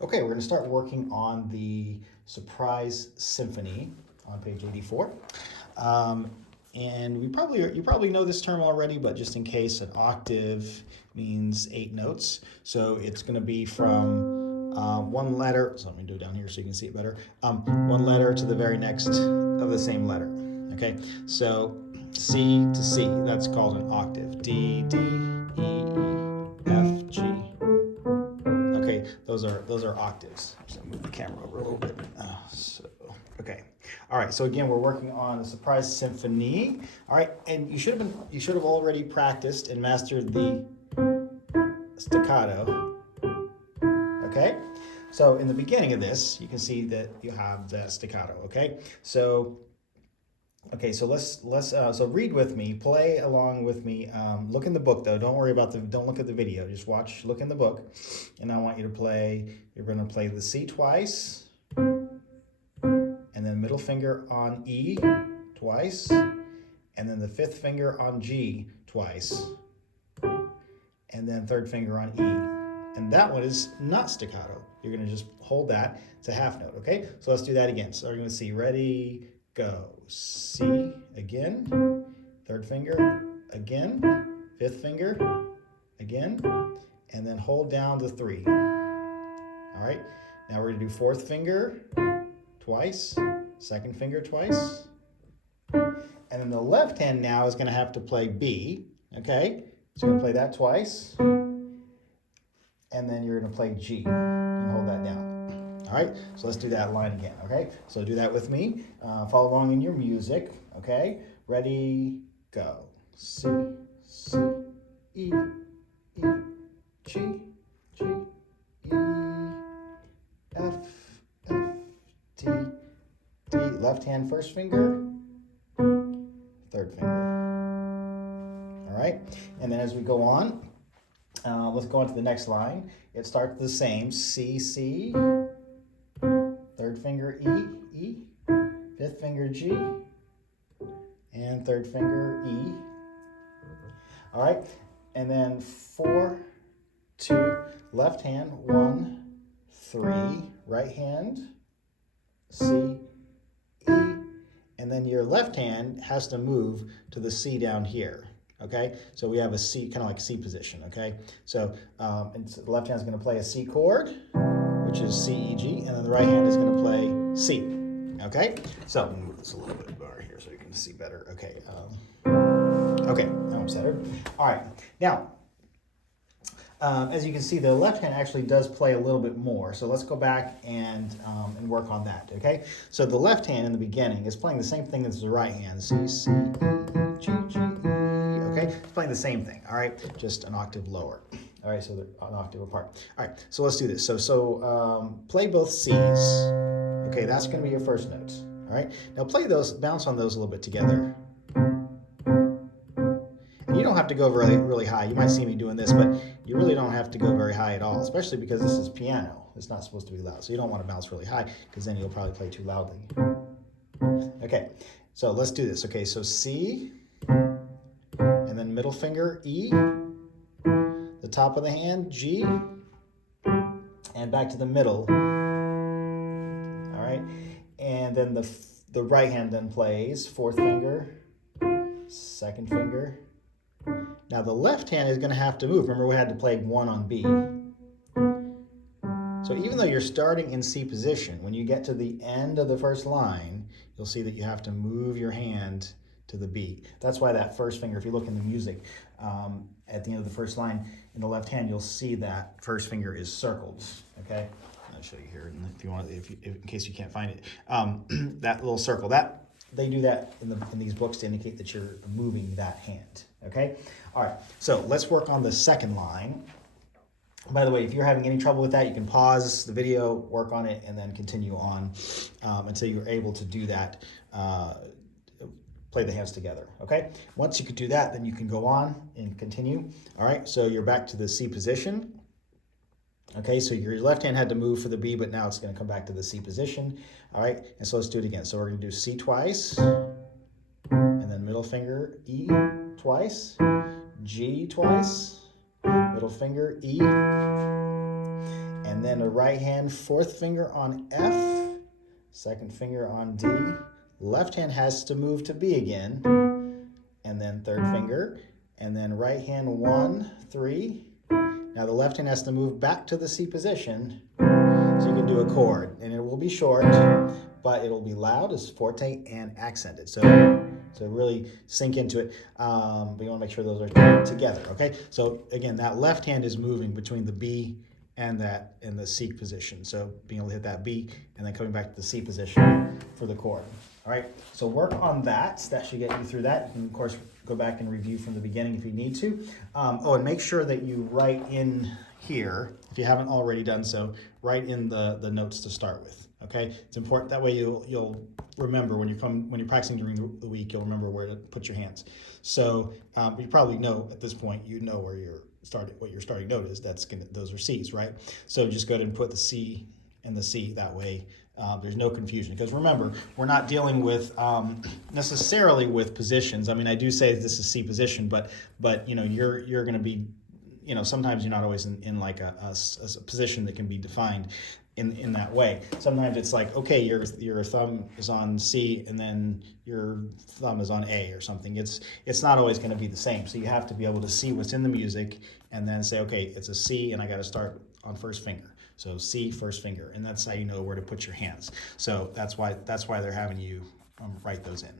Okay, we're going to start working on the Surprise Symphony on page 84. And you probably know this term already, but just in case, an octave means 8 notes. So it's going to be from one letter. So let me do it down here so you can see it better. One letter to the very next of the same letter. Okay, so C to C, that's called an octave. D, D, E, E, F, G. Okay, those are octaves. So move the camera over a little bit. Okay, all right. So again, we're working on the Surprise Symphony. All right, and you should have already practiced and mastered the staccato. Okay, so in the beginning of this, you can see that you have the staccato. Okay, so. Okay, so so read with me, play along with me. Look in the book though. Don't worry about don't look at the video. Just look in the book, and I want you to play. You're going to play the C twice, and then middle finger on E twice, and then the fifth finger on G twice, and then third finger on E. And that one is not staccato. You're going to just hold that. It's a half note. Okay, so let's do that again. So we're going to see. Ready. Go. C again, third finger again, fifth finger again, and then hold down to 3. All right, now we're gonna do fourth finger twice, second finger twice, and then the left hand now is gonna have to play B, okay? So you're gonna play that twice, and then you're gonna play G and hold that down. All right, so let's do that line again, okay? So do that with me. Follow along in your music, okay? Ready, go. C, C, E, E, G, G, E, F, F, D, D. Left hand first finger, third finger. All right, and then as we go on, let's go on to the next line. It starts the same, C, C, third finger E, E, fifth finger G, and third finger E. All right, and then 4, 2, left hand, 1, 3, right hand, C, E, and then your left hand has to move to the C down here. Okay, so we have a C, kind of like C position. Okay, so the left hand is going to play a C chord, which is C, E, G, and then the right hand is going to play C. Okay, so I'm going to move this a little bit more here so you can see better. Okay, okay, now I'm centered. All right, now, as you can see, the left hand actually does play a little bit more. So let's go back and work on that. Okay, so the left hand in the beginning is playing the same thing as the right hand. C, C, E, E, G, G, E. Okay, it's playing the same thing. All right, just an octave lower. All right, so they're an octave apart. All right, so let's do this. So play both C's. Okay, that's going to be your first notes. All right, now play those, bounce on those a little bit together. And you don't have to go really, really high. You might see me doing this, but you really don't have to go very high at all, especially because this is piano. It's not supposed to be loud, so you don't want to bounce really high because then you'll probably play too loudly. Okay, so let's do this. Okay, so C, and then middle finger E, the top of the hand G, and back to the middle. All right, and then the right hand then plays fourth finger, second finger. Now the left hand is going to have to move. Remember, we had to play 1 on B. So even though you're starting in C position, when you get to the end of the first line, you'll see that you have to move your hand to the B. That's why that first finger, if you look in the music, at the end of the first line in the left hand, you'll see that first finger is circled. Okay, I'll show you here if you want, in case you can't find it. That little circle, they do that in these books to indicate that you're moving that hand. Okay, all right. So let's work on the second line. By the way, if you're having any trouble with that, you can pause the video, work on it, and then continue on until you're able to do that. Play the hands together, okay? Once you can do that, then you can go on and continue. All right, so you're back to the C position. Okay, so your left hand had to move for the B, but now it's going to come back to the C position. All right, and so let's do it again. So we're going to do C twice, and then middle finger E twice, G twice, middle finger E, and then a right hand fourth finger on F, second finger on D. Left hand has to move to B again, and then third finger, and then right hand 1, 3. Now the left hand has to move back to the C position, so you can do a chord, and it will be short, but it'll be loud, it's forte and accented. So really sink into it. But you want to make sure those are together. Okay. So again, that left hand is moving between the B and the C position. So being able to hit that B and then coming back to the C position for the chord. All right. So work on that. That should get you through that. You can of course go back and review from the beginning if you need to. And make sure that you write in here, if you haven't already done so, write in the notes to start with. Okay, it's important that way you'll remember when you're practicing during the week, you'll remember where to put your hands. So you probably know at this point, you know where what your starting note is. Those are C's, right? So just go ahead and put the C and the C that way. There's no confusion, because remember, we're not dealing with necessarily with positions. I mean, I do say this is C position, but you know, you're going to be, you know, sometimes you're not always in like a position that can be defined in that way. Sometimes it's like, okay, your thumb is on C and then your thumb is on A or something. It's not always going to be the same. So you have to be able to see what's in the music and then say, okay, it's a C and I got to start on first finger. So C, first finger, and that's how you know where to put your hands. So that's why they're having you write those in.